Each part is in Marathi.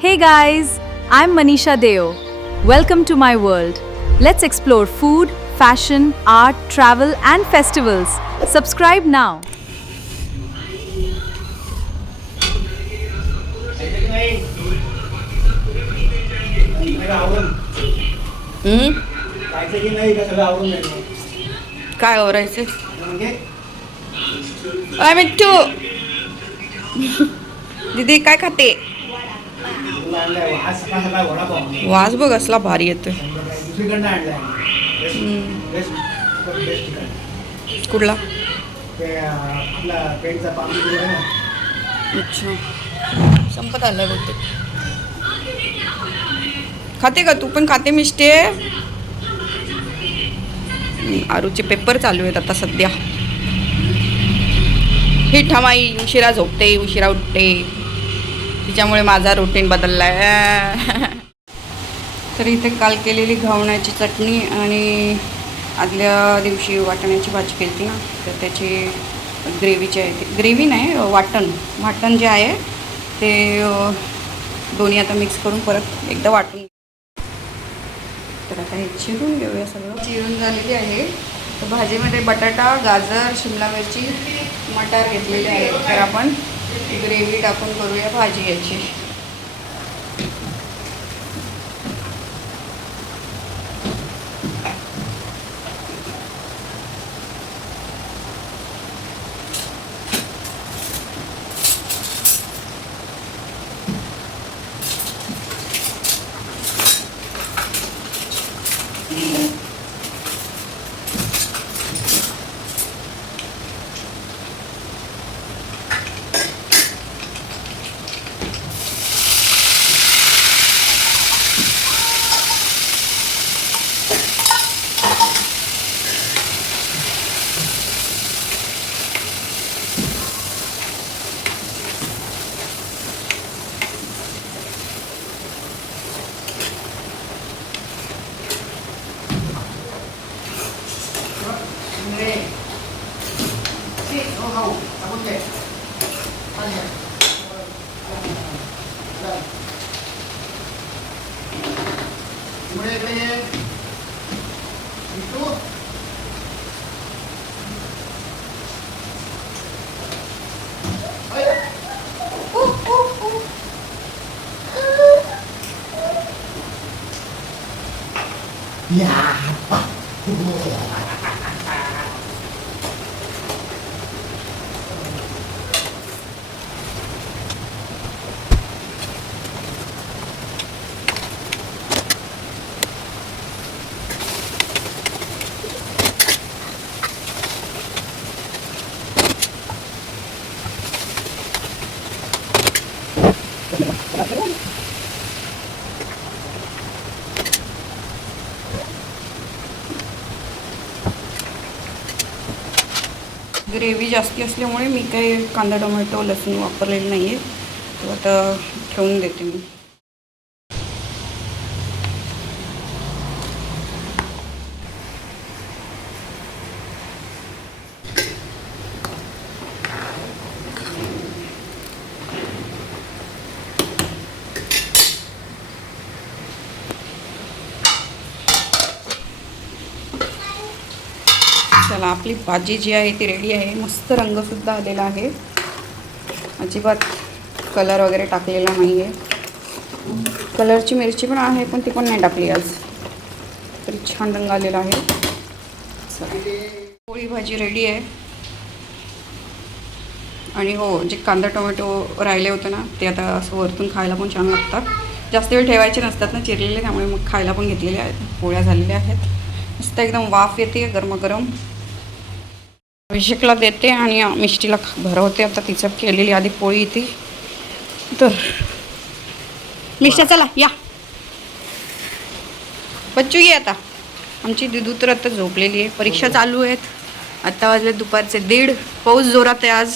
Hey guys, I'm Manisha Deo. Welcome to my world. Let's explore food, fashion, art, travel, and festivals. Subscribe now. काय आवरायचे अय मिठ्ठू दीदी काय खाते वास बघ असला भारी येतोय कुठला अच्छा संपत आलाय बहुतेक खाते का तू पण खाते मिष्टे आरूचे पेपर चालू आहेत आता सध्या ही ठमाई उशिरा झोपते उशिरा उठते तिच्यामुळे माझा रुटीन बदललाय तर इथे काल केलेली घावण्याची चटणी आणि आदल्या दिवशी वाटण्याची भाजी केली ना तर त्याची ग्रेव्हीची आहे ग्रेव्ही नाही वाटण जे आहे ते दोन्ही आता मिक्स करून परत एकदा वाटून तर आता हे चिरून घेऊया सगळं चिरून झालेली आहे तर भाजीमध्ये बटाटा गाजर शिमला मिरची मटार घेतलेले आहे तर आपण ग्रेव्ही टाकून करूया भाजी याची ग्रेव्ही जास्ती असल्यामुळे मी काही कांदा टोमॅटो लसूण वापरलेलं नाही आहे तो आता ठेवून देते मी चला आपली भाजी जी आहे ती रेडी आहे मस्त रंगसुद्धा आलेला आहे अजिबात कलर वगैरे टाकलेला नाही आहे कलरची मिरची पण आहे पण ती पण नाही टाकली आज तरी छान रंग आलेला आहे पोळी भाजी रेडी आहे आणि हो जे कांदा टोमॅटो राहिले होते ना ते आता असं वरतून खायला पण छान लागतात जास्त वेळ ठेवायचे नसतात ना चिरलेले त्यामुळे मग खायला पण घेतलेले आहेत पोळ्या झालेल्या आहेत मस्त एकदम वाफ येते गरमागरम अभिषेकला देते आणि मिष्टीला भरवते आता तिचं केलेली आधी पोळी ती तर मिष्टा चला या बच्चू ये आता आमची दिदू तर आता झोपलेली आहे परीक्षा चालू आहेत आता वाजले दुपारचे 1:30 पाऊस जोरात आहे आज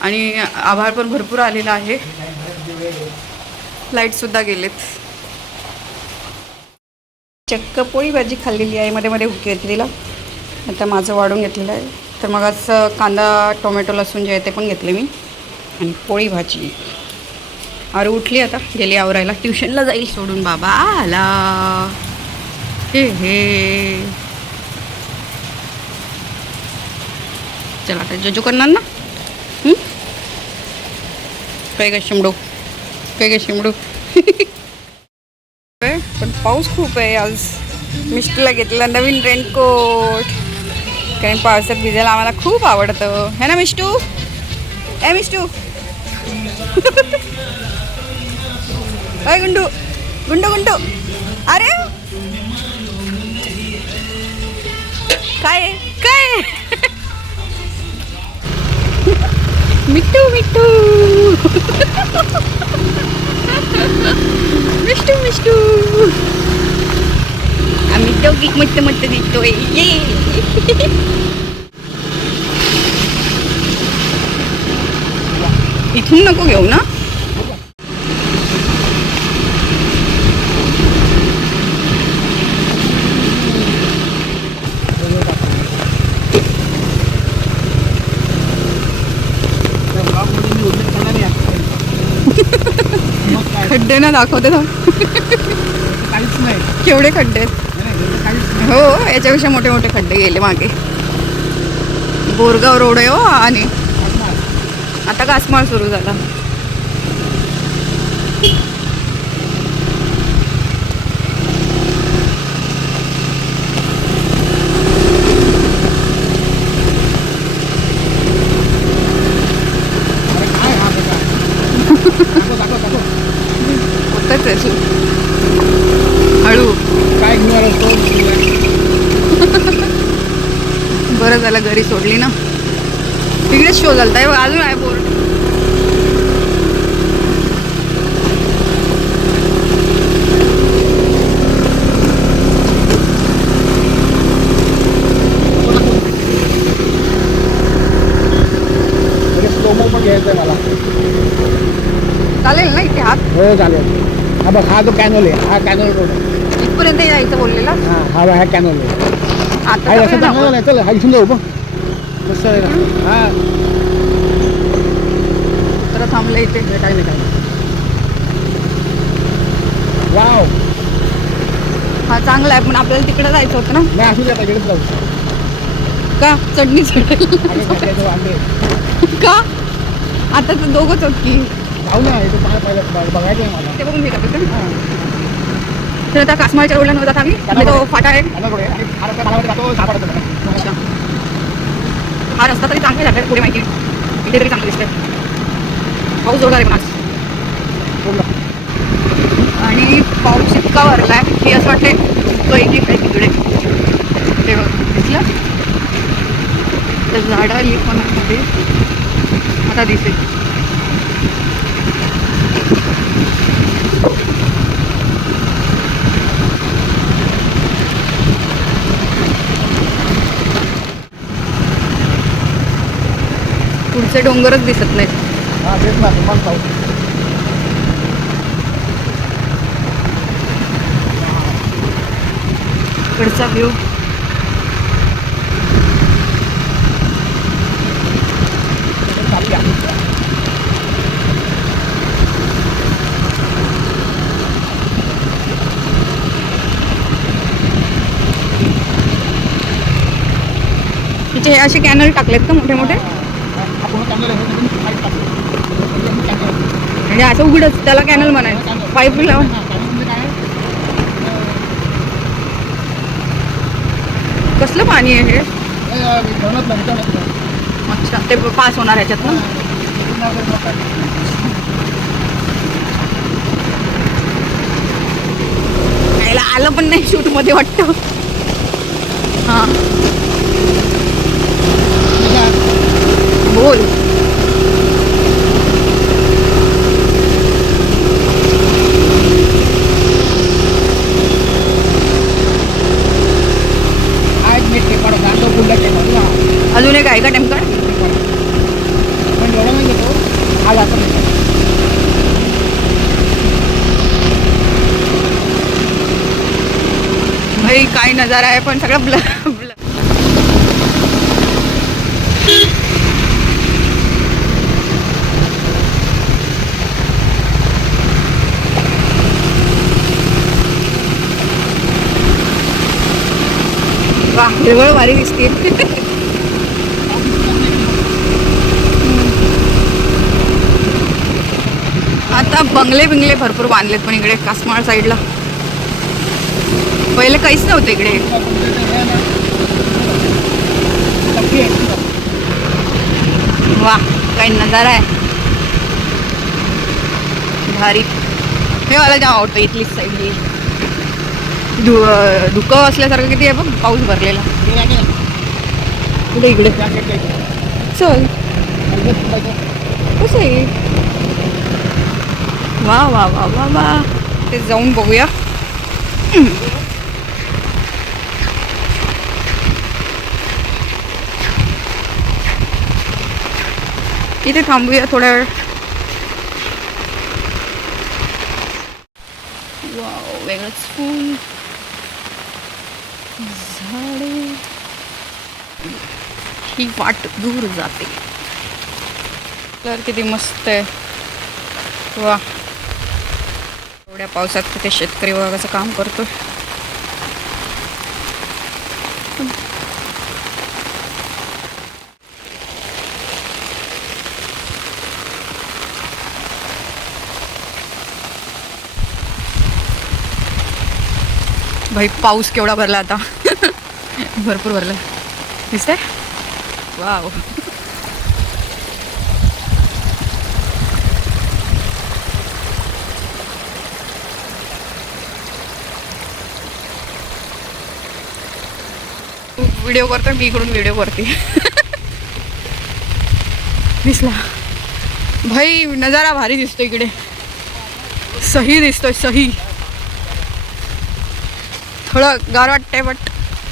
आणि आभाळ पण भरपूर आलेला आहे लाईटसुद्धा गेलेत चक्क पोळी भाजी खाल्लेली आहे मध्ये मध्ये हुकी येते तिला आता माझं वाढून घेतलेलं आहे तर मग कांदा टोमॅटो लसूण जे आहे ते पण घेतले मी आणि पोळी भाजी अरे उठली आता, गेली आवरायला, ट्युशनला जाईल सोडून. बाबा आला. हे चला आता जजू करणार ना. काय काय शिमडू, काय काय शिमडू. पण पाऊस खूप आहे आज. मिष्टूला घेतला नवीन रेनकोट, कारण पावसात भिजायला आम्हाला खूप आवडतं है ना मिष्टू. ए मिष्टू. अय गुंडू, गुंडू गुंडू. अरे काय काय. मिट्टू मिट्टू. मिष्टू मिष्टू. आम्ही दोघी मस्त मस्त दिसतोय. ये इथून नको घेऊ ना. खड्डे ना दाखवते ना. केवढे खड्डे आहेत. हो याच्यापेक्षा मोठे मोठे खड्डे गेले मागे. बोरगाव रोड आहे हो. आणि आता कासमाळ सुरू झाला. हळू काय बरं झालं घरी सोडली ना. तिकडेच शो झालता अजून आहे बोर्ड. स्लोमो पण घ्यायचं आहे मला. चालेल ना इथे हात. हो चालेल. हा बघ, हा जो कॅनोल आहे, हा कॅनोल रोड आहे. इथपर्यंत यायचं बोललेला. हा कॅनोल आहे. आता हा असं चांगलं नाही. चल हा इथून जाऊ बघ. मस्त आहे ना. हा तर थांबलं इथे. काय नाही काय नाही. वाव. हा चांगला आहे, पण आपल्याला तिकडे जायचं होतं ना. नाही असू दे, आता इकडेच जाऊ. का चढणी चढेल आगे खायचं वांगे. का. आता तर दोघंच होत की. जाऊ ना, इथे पाय पाहिलं बघायचं आहे मला. ते बघून घे का तिथे. हां. तर आता कासमाळच्या रोडला नव्हता आम्ही. आणि तो फाटा आहे. कॅनोल आहे आणि हा रस्ता खालावरती जातो, सापडतो मला. अच्छा. हा रस्ता तरी चांगला आहे, पुढे माहिती इथे तरी चांगलं दिसतंय. पाऊस जोरदार आहे पण आज. बोल. आणि पाऊस इतका भरलाय की असं वाटतंय कैकी काय तिकडे. ते बघ दिसलं. तर झाडं आली पण मध्ये आता दिसेल. पुढचे डोंगरच दिसत नाहीत. हा तेच ना, तुम्हाला पाऊस. इकडचा व्ह्यू. तिचे हे असे कॅनल टाकलेत का मोठे मोठे. म्हणजे असं उघडच त्याला कॅनल म्हणायचं. पाईप लावून. कसलं पाणी आहे हे. अच्छा ते पास होणार ह्याच्यात ना. यायला आलं पण नाही शूट मध्ये वाटतं. हां बोल. अजून एक आहे का टेमकार्ड. पण एवढं नाही घेतो. हा जास्त नाही. भाई काय नजारा आहे पण सगळं ब्लर. वा हिरवळ भारी दिसते. आता बंगले बिंगले भरपूर बांधलेत पण इकडे कासमाळ साईडला. पहिले काहीच नव्हतं इकडे. वा काही नजारा आहे भारी. हे मला जाम आवडतं इथली साईड. धुकं असल्यासारखं किती आहे बघ, पाऊस भरलेला. कुठे इकडे चल कसं आहे. वा वा वा वा वा ते जाऊन बघूया. इथे थांबूया थोड्या वेळ. वाव वेगळंच फूल झाडे. ही वाट दूर जाते. तर किती मस्त आहे. वा एवढ्या पावसात तिथे शेतकरी बघा कसं काम करतो. भाई पाऊस केवढा भरला आता. भरपूर भरला दिसतंय. वाव व्हिडिओ करतो मी इकडून व्हिडिओ करते. दिसला भाई नजारा भारी दिसतो इकडे. सही दिसतोय सही. थोडं गार वाटतंय बट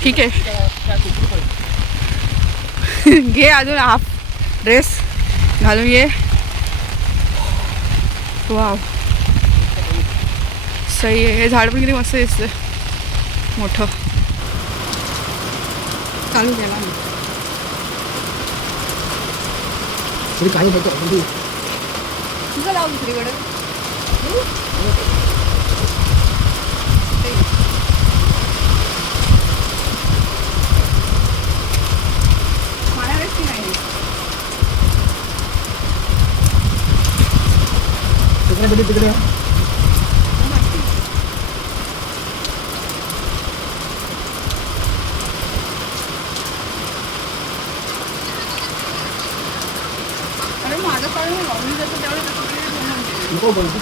ठीक आहे. घे अजून हाफ ड्रेस घालून ये. वाव सही आहे. हे झाड पण किती मस्त दिसतं मोठं. चालू केला मी. काही होतं तुझं लाव दुसरीकडे. माळ्यावेळेस की नाही तिकडे तिकडे अरे माझं काढून लावून जातं तेवढं नको बोलतो.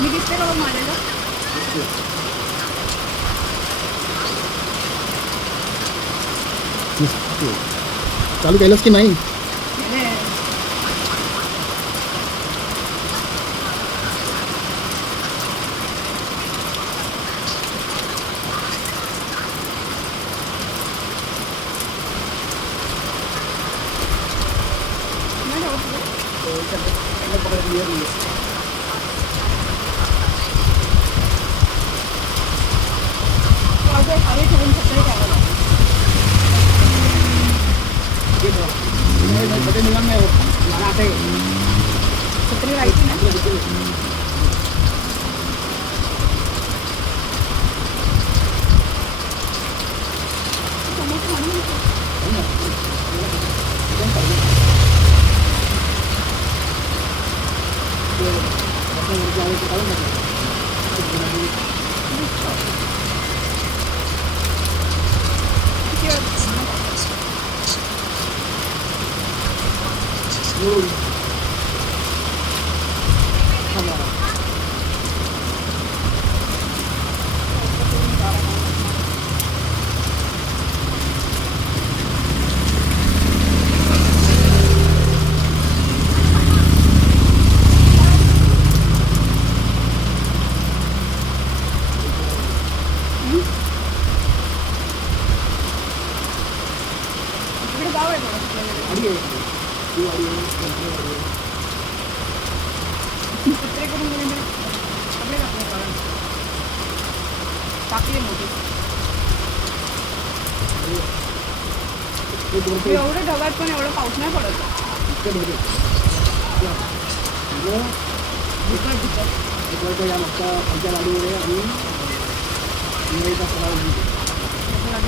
मी दिसते का बघ माझ्याला. चालू केलंस की नाही. छत्री राहायची ना. एवढं ढगात पण एवढं पाऊस नाही पडत. ते दोघे एक या मागच्या आमच्या लाडूमध्ये आणि मुंबईचा सगळा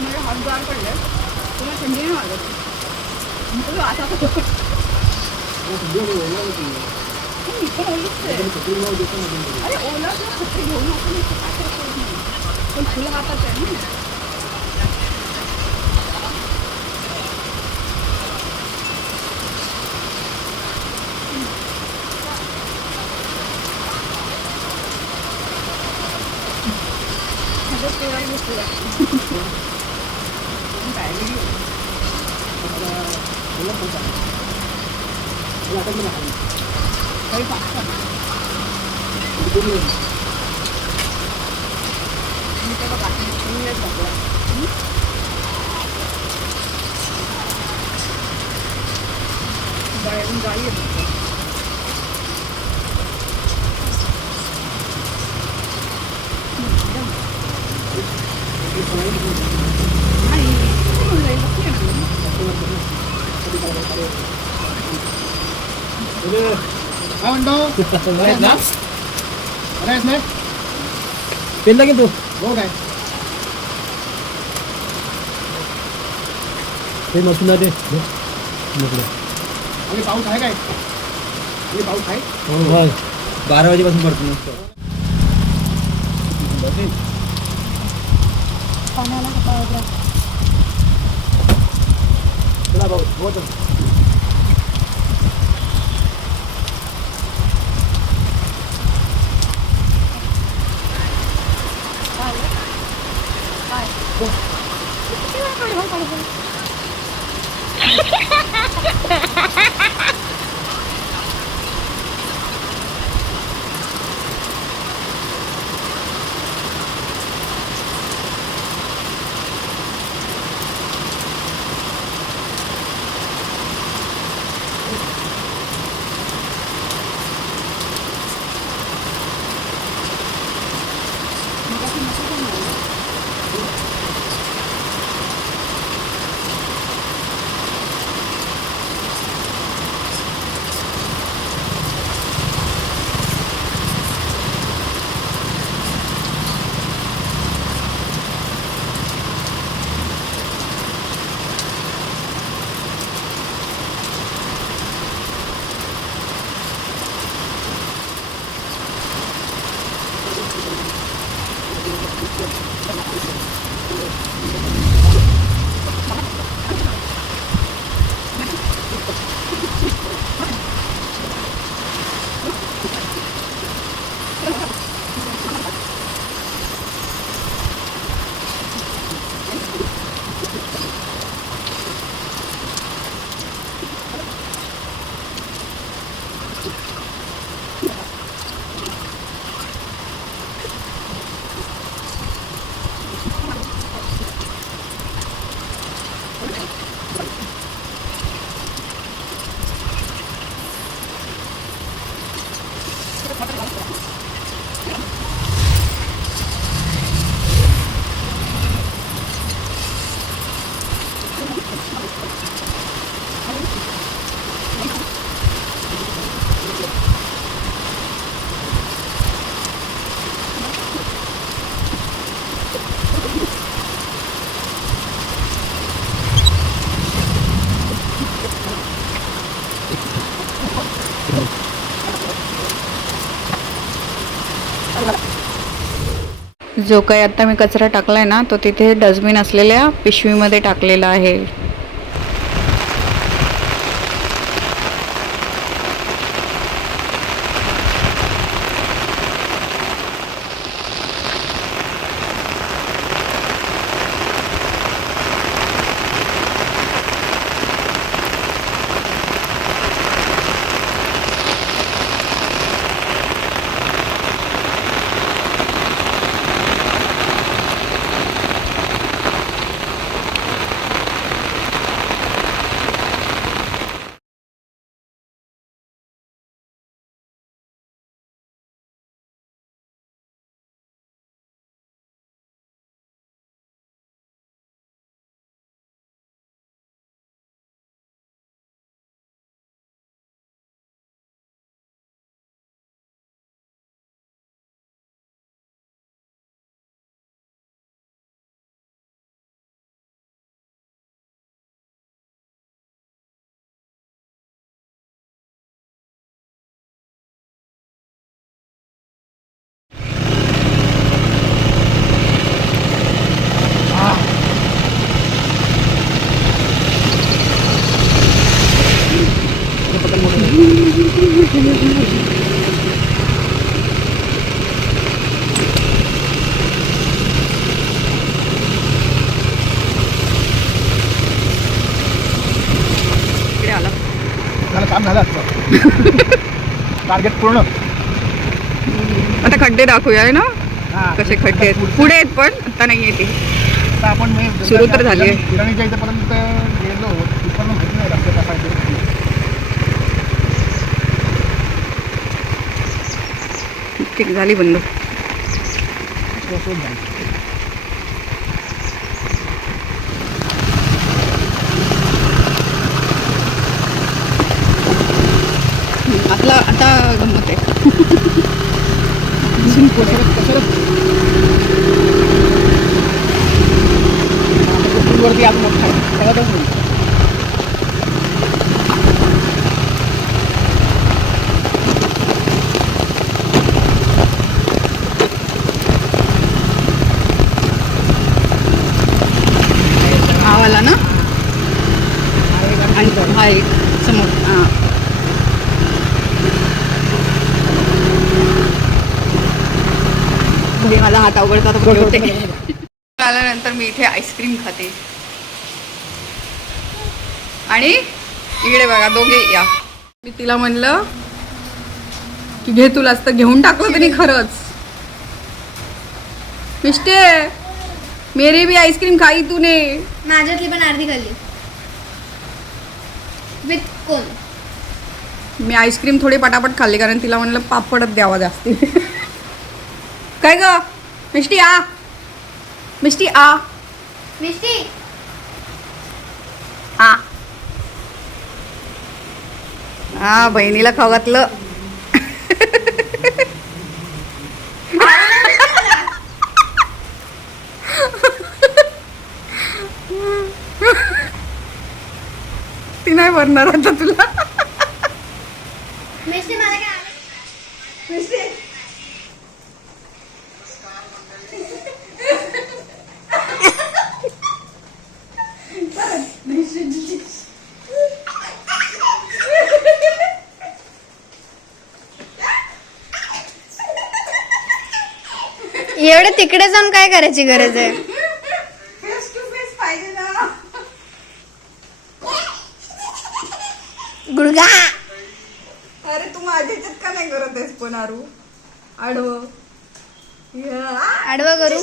मला हात गार पडलं तुला थंडी नाही वाजत तुला आता मी पण ओलीच आहे अरे ओला तुला छत्री घेऊन आपण पण तुला हातात आहे ना काय म्हणतो बरं ना पेन लागेल तू हो काय ते मशीन दे आणि पाऊस आहे काय आणि पाऊस आहे 12 वाजेपासून पडतो मस्त चला भाऊ हो तर जो काही आता मी कचरा टाकलाय ना तो तिथे डस्टबिन असलेल्या पिशवीमध्ये टाकलेला आहे. टार्गेट पूर्ण. आता खड्डे दाखवूया आहे ना हा. कसे खड्डे आहेत पुढे आहेत पण आता नाही येते आता आपण सुरू तर झाली आहे. इराणीच्या इथेपर्यंत गेलो तिथपर्यंत होत नाही रस्ते टाकायचे. ठीक झाली बंद. आपला आता गंमत आहे. वरती आपण कळतच नाही. हा वाला ना आणि हा एक समोर हां घरी माझा हात अवघडता तर पुढे होते. आल्यानंतर मी इथे आईस्क्रीम खाते आणि इकडे बघा दोघे या. मी तिला म्हणलं की घे तुला असतं घेऊन टाकलं त्यांनी खरंच. मिष्टे मेरी भी आईस्क्रीम खाई तूने. माझ्यातली पण अर्धी खाल्ली विथ कोण. मी आईस्क्रीम थोडी पटापट खाल्ली कारण तिला म्हणलं पापडच द्यावा जास्ती. काय ग मिष्टी आ मिष्टी आ मिष्टी आ हा बहिणीला खाऊ घातलं. ती नाही भरणार आता तुला. मिष्टी मला काय आलं? मिष्टी एवढं तिकडे जाऊन काय करायची गरज आहे. फेस टू फेस पाहिजे ना. गुडघा अरे तू माझ्या ह्याच्यात का नाही करत आहेस पण आरू आडवं आडवा करू.